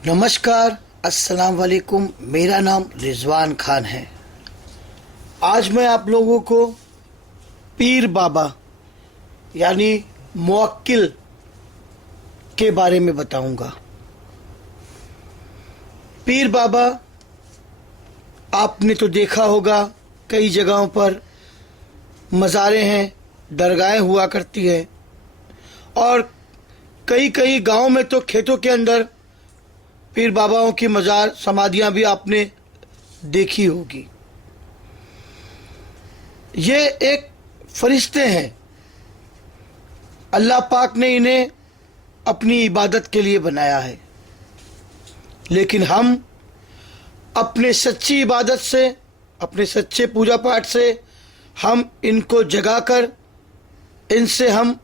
नमस्कार, अस्सलाम वालेकुम। मेरा नाम रिजवान खान है। आज मैं आप लोगों को पीर बाबा यानी मुवक्किल के बारे में बताऊंगा। पीर बाबा आपने तो देखा होगा, कई जगहों पर मज़ारें हैं, दरगाहें हुआ करती है और कई कई गांव में तो खेतों के अंदर पीर बाबाओं की मज़ार समाधियां भी आपने देखी होगी। ये एक फरिश्ते हैं, अल्लाह पाक ने इन्हें अपनी इबादत के लिए बनाया है, लेकिन हम अपने सच्ची इबादत से, अपने सच्चे पूजा पाठ से हम इनको जगाकर इनसे हम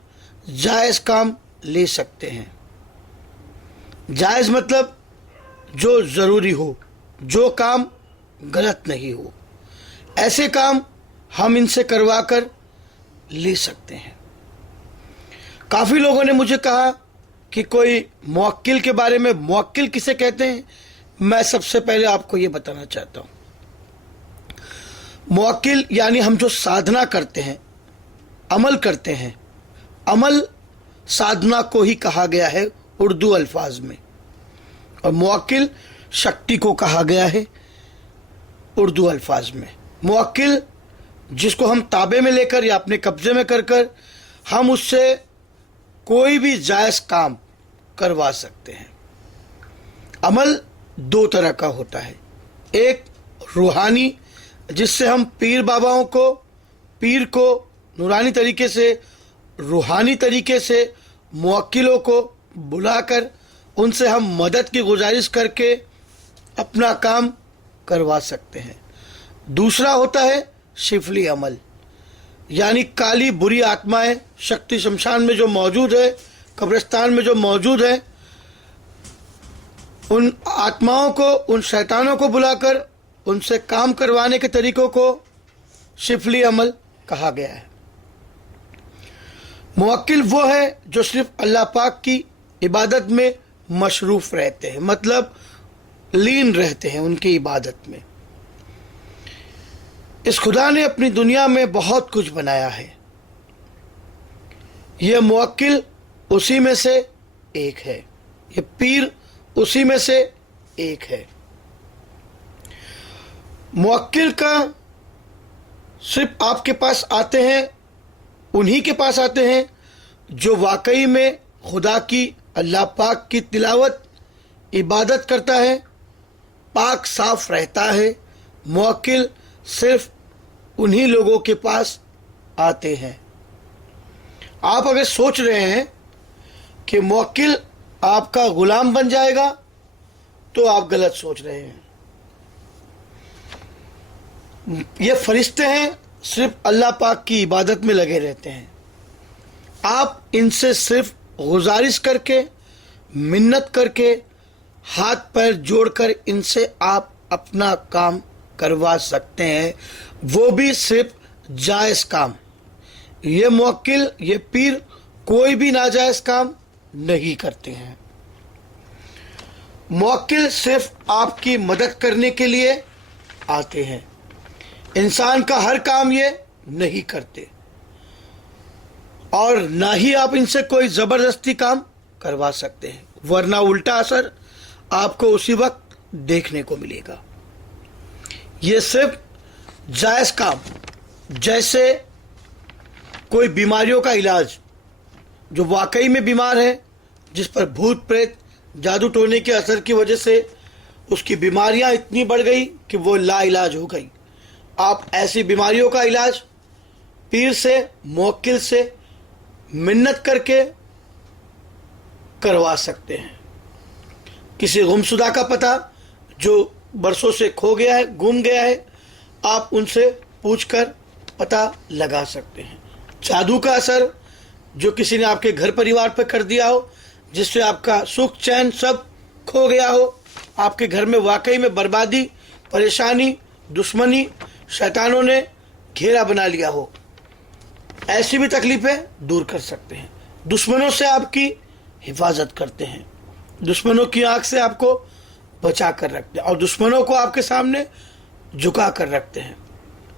जायज़ काम ले सकते हैं। जायज़ मतलब जो ज़रूरी हो, जो काम गलत नहीं हो, ऐसे काम हम इनसे करवा कर ले सकते हैं। काफ़ी लोगों ने मुझे कहा कि कोई मुवक्किल के बारे में, मुवक्किल किसे कहते हैं, मैं सबसे पहले आपको ये बताना चाहता हूँ। मुवक्किल यानी हम जो साधना करते हैं, अमल करते हैं, अमल साधना को ही कहा गया है उर्दू अल्फाज में, और मुवक्किल शक्ति को कहा गया है उर्दू अल्फाज में। मुवक्किल जिसको हम ताबे में लेकर या अपने कब्जे में कर कर हम उससे कोई भी जायज़ काम करवा सकते हैं। अमल दो तरह का होता है, एक रूहानी जिससे हम पीर बाबाओं को, पीर को नूरानी तरीके से, रूहानी तरीके से मुवक्किलों को बुलाकर उनसे हम मदद की गुजारिश करके अपना काम करवा सकते हैं। दूसरा होता है शिफली अमल, यानी काली बुरी आत्माएं शक्ति शमशान में जो मौजूद है, कब्रिस्तान में जो मौजूद है, उन आत्माओं को, उन शैतानों को बुलाकर उनसे काम करवाने के तरीकों को शिफली अमल कहा गया है। मुवक्किल वो है जो सिर्फ अल्लाह पाक की इबादत में मशरूफ रहते हैं, मतलब लीन रहते हैं उनकी इबादत में। इस खुदा ने अपनी दुनिया में बहुत कुछ बनाया है, ये मुवक्किल उसी में से एक है, ये पीर उसी में से एक है। मुवक्किल का सिर्फ आपके पास आते हैं, उन्हीं के पास आते हैं जो वाकई में खुदा की, अल्लाह पाक की तिलावत, इबादत करता है, पाक साफ रहता है। मुवक्किल सिर्फ उन्हीं लोगों के पास आते हैं। आप अगर सोच रहे हैं कि मुवक्किल आपका गुलाम बन जाएगा तो आप गलत सोच रहे हैं। ये फरिश्ते हैं, सिर्फ अल्लाह पाक की इबादत में लगे रहते हैं। आप इनसे सिर्फ गुजारिश करके, मिन्नत करके, हाथ पैर जोड़कर इनसे आप अपना काम करवा सकते हैं, वो भी सिर्फ जायज़ काम। ये मुवक्किल, ये पीर कोई भी नाजायज़ काम नहीं करते हैं। मुवक्किल सिर्फ आपकी मदद करने के लिए आते हैं। इंसान का हर काम ये नहीं करते और ना ही आप इनसे कोई ज़बरदस्ती काम करवा सकते हैं, वरना उल्टा असर आपको उसी वक्त देखने को मिलेगा। ये सिर्फ जायज़ काम, जैसे कोई बीमारियों का इलाज, जो वाकई में बीमार है, जिस पर भूत प्रेत जादू टोने के असर की वजह से उसकी बीमारियां इतनी बढ़ गई कि वो लाइलाज हो गई, आप ऐसी बीमारियों का इलाज पीर से, मुवक्किल से मिन्नत करके करवा सकते हैं। किसी गुमशुदा का पता जो बरसों से खो गया है, गुम गया है, आप उनसे पूछकर पता लगा सकते हैं। जादू का असर जो किसी ने आपके घर परिवार पर कर दिया हो, जिससे आपका सुख चैन सब खो गया हो, आपके घर में वाकई में बर्बादी, परेशानी, दुश्मनी, शैतानों ने घेरा बना लिया हो, ऐसी भी तकलीफें दूर कर सकते हैं। दुश्मनों से आपकी हिफाजत करते हैं। दुश्मनों की आंख से आपको बचा कर रखते हैं और दुश्मनों को आपके सामने झुका कर रखते हैं।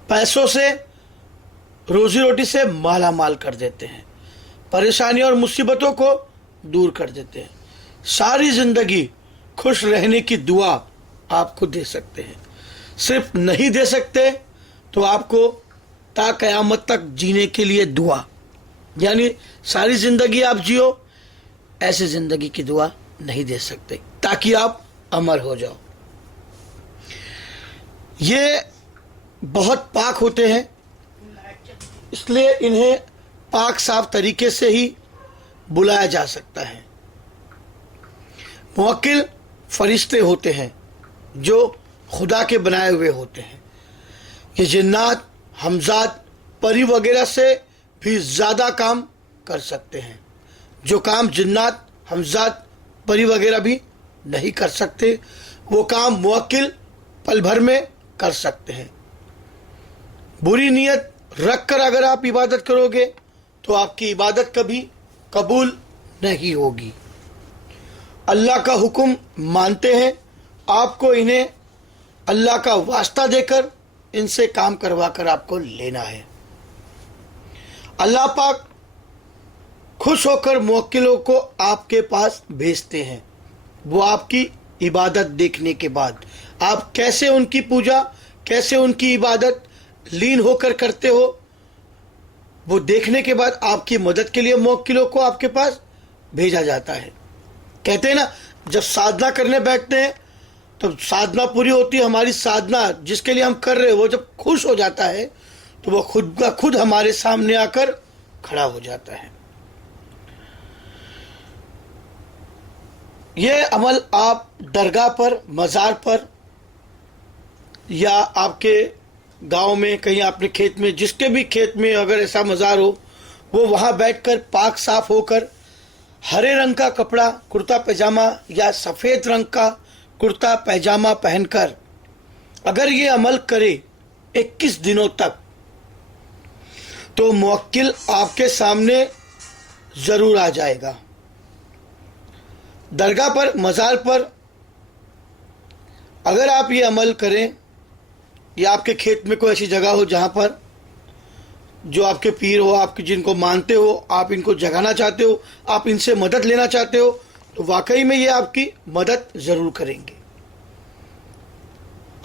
पैसों से, रोजी रोटी से माला माल कर देते हैं, परेशानी और मुसीबतों को दूर कर देते हैं। सारी जिंदगी खुश रहने की दुआ आपको दे सकते हैं। सिर्फ नहीं दे सकते तो आपको ता कयामत तक जीने के लिए दुआ, यानी सारी जिंदगी आप जियो, ऐसी जिंदगी की दुआ नहीं दे सकते ताकि आप अमर हो जाओ। ये बहुत पाक होते हैं, इसलिए इन्हें पाक साफ तरीके से ही बुलाया जा सकता है। मुवक्किल फरिश्ते होते हैं जो खुदा के बनाए हुए होते हैं। ये जिन्नात, हमजात, परी वगैरह से भी ज़्यादा काम कर सकते हैं, जो काम जिन्नात, हमजात, परी वगैरह भी नहीं कर सकते, वो काम मुवक्किल पल भर में कर सकते हैं। बुरी नीयत रख कर अगर आप इबादत करोगे तो आपकी इबादत कभी कबूल नहीं होगी। अल्लाह का हुक्म मानते हैं, आपको इन्हें अल्लाह का वास्ता देकर इनसे काम करवा कर आपको लेना है। अल्लाह पाक खुश होकर मुवक्किलों को आपके पास भेजते हैं। वो आपकी इबादत देखने के बाद, आप कैसे उनकी पूजा, कैसे उनकी इबादत लीन होकर करते हो, वो देखने के बाद आपकी मदद के लिए मुवक्किलों को आपके पास भेजा जाता है। कहते हैं ना, जब साधना करने बैठते हैं तो साधना पूरी होती है, हमारी साधना जिसके लिए हम कर रहे हैं वो जब खुश हो जाता है तो वो खुद का खुद हमारे सामने आकर खड़ा हो जाता है। ये अमल आप दरगाह पर, मज़ार पर या आपके गांव में, कहीं आपने खेत में, जिसके भी खेत में अगर ऐसा मज़ार हो, वो वहाँ बैठकर पाक साफ होकर हरे रंग का कपड़ा, कुर्ता पैजामा या सफ़ेद रंग का कुर्ता पैजामा पहनकर अगर ये अमल करे 21 दिनों तक, तो मुवक्किल आपके सामने ज़रूर आ जाएगा। दरगाह पर, मज़ार पर अगर आप ये अमल करें, या आपके खेत में कोई ऐसी जगह हो जहाँ पर जो आपके पीर हो, आपके जिनको मानते हो, आप इनको जगाना चाहते हो, आप इनसे मदद लेना चाहते हो, तो वाकई में ये आपकी मदद ज़रूर करेंगे।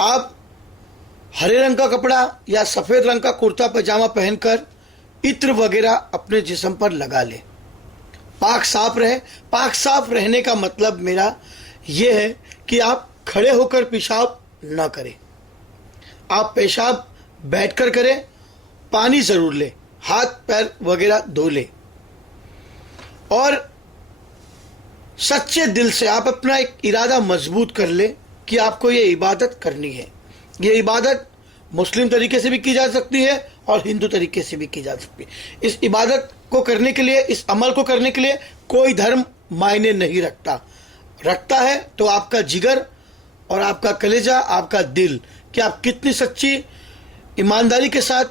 आप हरे रंग का कपड़ा या सफ़ेद रंग का कुर्ता पैजामा पहनकर इत्र वगैरह अपने जिस्म पर लगा लें, पाक साफ रहे। पाक साफ रहने का मतलब मेरा ये है कि आप खड़े होकर पेशाब ना करें, आप पेशाब बैठकर करें, पानी ज़रूर लें, हाथ पैर वगैरह धो लें, और सच्चे दिल से आप अपना एक इरादा मजबूत कर लें कि आपको ये इबादत करनी है। ये इबादत मुस्लिम तरीके से भी की जा सकती है और हिंदू तरीके से भी की जा सकती है। इस इबादत को करने के लिए, इस अमल को करने के लिए कोई धर्म मायने नहीं रखता है तो आपका जिगर और आपका कलेजा, आपका दिल, कि आप कितनी सच्ची ईमानदारी के साथ,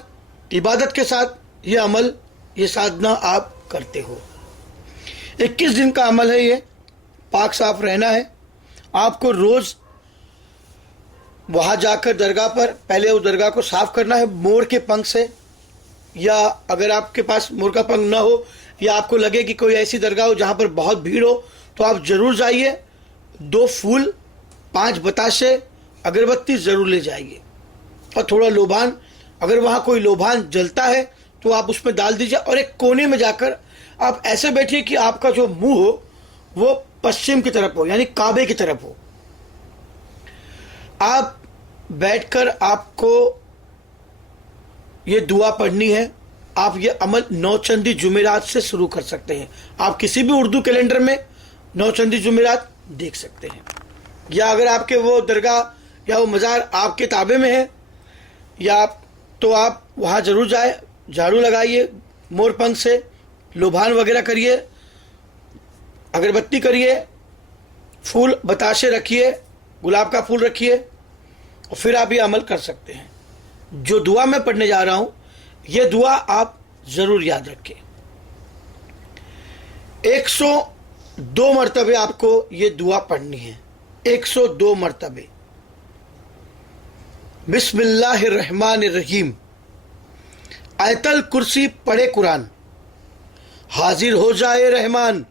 इबादत के साथ ये अमल, ये साधना आप करते हो। 21 दिन का अमल है ये, पाक साफ रहना है। आपको रोज़ वहाँ जाकर दरगाह पर पहले उस दरगाह को साफ करना है मोर के पंख से, या अगर आपके पास मोर का पंख ना हो या आपको लगे कि कोई ऐसी दरगाह हो जहाँ पर बहुत भीड़ हो, तो आप ज़रूर जाइए। 2 फूल, 5 बताशे, अगरबत्ती ज़रूर ले जाइए, और थोड़ा लोबान, अगर वहाँ कोई लोबान जलता है तो आप उसमें डाल दीजिए, और एक कोने में जाकर आप ऐसे बैठिए कि आपका जो मुंह हो वो पश्चिम की तरफ हो, यानी काबे की तरफ हो। आप बैठकर आपको ये दुआ पढ़नी है। आप ये अमल 9 चंदी जुमेरात से शुरू कर सकते हैं। आप किसी भी उर्दू कैलेंडर में 9 चंदी जुमेरात देख सकते हैं, या अगर आपके वो दरगाह या वो मज़ार आपके ताबे में है या तो आप वहाँ ज़रूर जाए, झाड़ू लगाइए, मोर पंख से लोभान वगैरह करिए, अगरबत्ती करिए, फूल बताशे रखिए, गुलाब का फूल रखिए, और फिर आप ये अमल कर सकते हैं। जो दुआ मैं पढ़ने जा रहा हूँ, ये दुआ आप ज़रूर याद रखें। 2 मरतबे आपको ये दुआ पढ़नी है, 102 मरतबे। बिस्मिल्लाहिर्रहमानिर्रहीम। आयतल कुर्सी पढ़े कुरान, हाजिर हो जाए रहमान।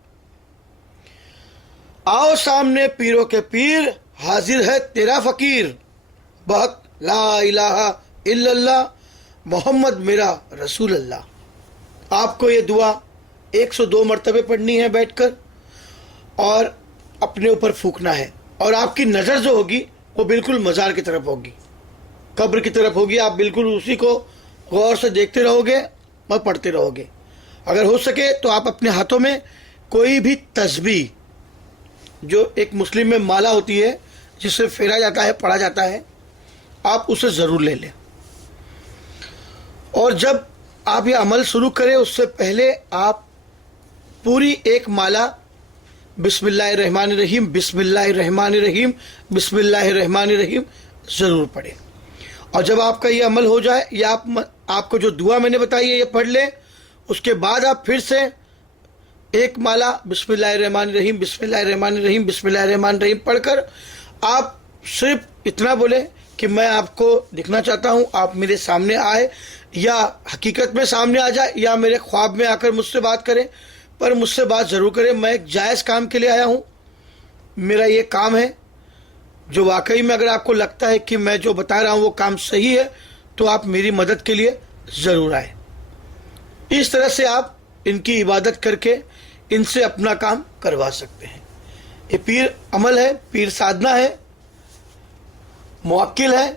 आओ सामने पीरों के पीर, हाजिर है तेरा फकीर। बहक ला इलाहा इल्लल्लाह, मोहम्मद मेरा रसूल अल्लाह। आपको ये दुआ 102 मरतबे पढ़नी है बैठकर, और अपने ऊपर फूकना है। और आपकी नज़र जो होगी वो बिल्कुल मज़ार की तरफ होगी, कब्र की तरफ होगी। आप बिल्कुल उसी को गौर से देखते रहोगे और पढ़ते रहोगे। अगर हो सके तो आप अपने हाथों में कोई भी तस्बीह, जो एक मुस्लिम में माला होती है जिससे फेरा जाता है, पढ़ा जाता है, आप उसे ज़रूर ले लें। और जब आप ये अमल शुरू करें उससे पहले आप पूरी एक माला बिस्मिल्लाहिर्रहमानिर्रहीम, बिस्मिल्लाहिर्रहमानिर्रहीम, बिस्मिल्लाहिर्रहमानिर्रहीम ज़रूर पढ़ें। और जब आपका ये अमल हो जाए, या आपको जो दुआ मैंने बताई है ये पढ़ लें, उसके बाद आप फिर से एक माला बिस्मिल्लाहिर्रहमानिर्रहीम, बिस्मिल्लाहिर्रहमानिर्रहीम, बिस्मिल्लाहिर्रहमानिर्रहीम पढ़कर आप सिर्फ इतना बोले कि मैं आपको दिखना चाहता हूँ, आप मेरे सामने आए, या हकीकत में सामने आ जाए, या मेरे ख्वाब में आकर मुझसे बात करें, पर मुझसे बात ज़रूर करें। मैं एक जायज़ काम के लिए आया हूँ, मेरा ये काम है जो वाकई में अगर आपको लगता है कि मैं जो बता रहा हूँ वो काम सही है, तो आप मेरी मदद के लिए ज़रूर आए। इस तरह से आप इनकी इबादत करके इनसे अपना काम करवा सकते हैं। ये पीर अमल है, पीर साधना है, मुवक्किल है,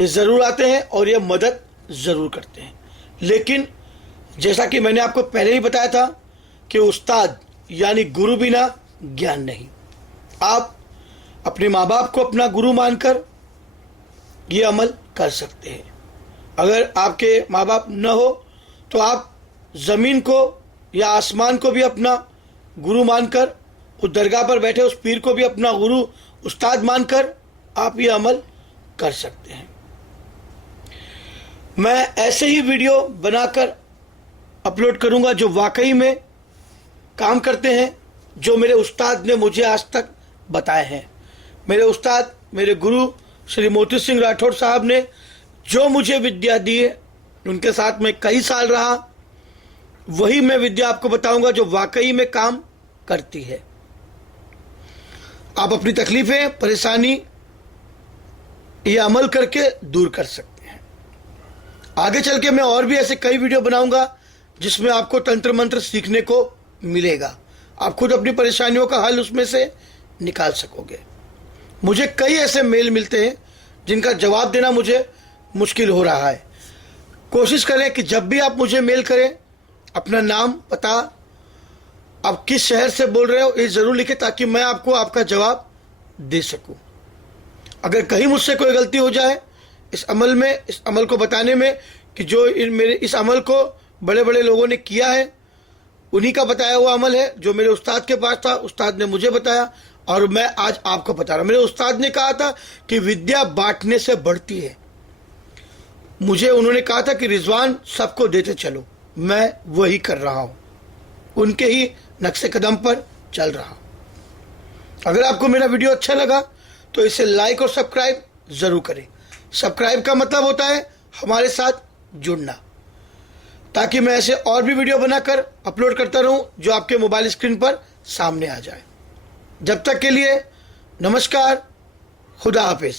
ये ज़रूर आते हैं और ये मदद ज़रूर करते हैं। लेकिन जैसा कि मैंने आपको पहले ही बताया था कि उस्ताद यानी गुरु बिना ज्ञान नहीं। आप अपने माँ बाप को अपना गुरु मानकर ये अमल कर सकते हैं। अगर आपके माँ बाप न हो तो आप ज़मीन को या आसमान को भी अपना गुरु मानकर, उस दरगाह पर बैठे उस पीर को भी अपना गुरु उस्ताद मानकर आप ये अमल कर सकते हैं। मैं ऐसे ही वीडियो बनाकर अपलोड करूंगा जो वाकई में काम करते हैं, जो मेरे उस्ताद ने मुझे आज तक बताए हैं। मेरे उस्ताद, मेरे गुरु श्री मोती सिंह राठौड़ साहब ने जो मुझे विद्या दी है, उनके साथ मैं कई साल रहा, वही मैं विद्या आपको बताऊंगा जो वाकई में काम करती है। आप अपनी तकलीफें, परेशानी ये अमल करके दूर कर सकते हैं। आगे चल के मैं और भी ऐसे कई वीडियो बनाऊंगा जिसमें आपको तंत्र मंत्र सीखने को मिलेगा। आप खुद अपनी परेशानियों का हल उसमें से निकाल सकोगे। मुझे कई ऐसे मेल मिलते हैं जिनका जवाब देना मुझे मुश्किल हो रहा है। कोशिश करें कि जब भी आप मुझे मेल करें, अपना नाम, पता, आप किस शहर से बोल रहे हो ये ज़रूर लिखें, ताकि मैं आपको आपका जवाब दे सकूं। अगर कहीं मुझसे कोई गलती हो जाए इस अमल में, इस अमल को बताने में, कि जो मेरे इस अमल को बड़े बड़े लोगों ने किया है, उन्हीं का बताया हुआ अमल है, जो मेरे उस्ताद के पास था, उस्ताद ने मुझे बताया और मैं आज आपको बता रहा हूँ। मेरे उस्ताद ने कहा था कि विद्या बांटने से बढ़ती है। मुझे उन्होंने कहा था कि रिजवान सबको देते चलो, मैं वही कर रहा हूँ, उनके ही नक्शे कदम पर चल रहा हूँ। अगर आपको मेरा वीडियो अच्छा लगा तो इसे लाइक और सब्सक्राइब ज़रूर करें। सब्सक्राइब का मतलब होता है हमारे साथ जुड़ना, ताकि मैं ऐसे और भी वीडियो बनाकर अपलोड करता रहूं जो आपके मोबाइल स्क्रीन पर सामने आ जाए। जब तक के लिए नमस्कार, खुदा हाफिज़।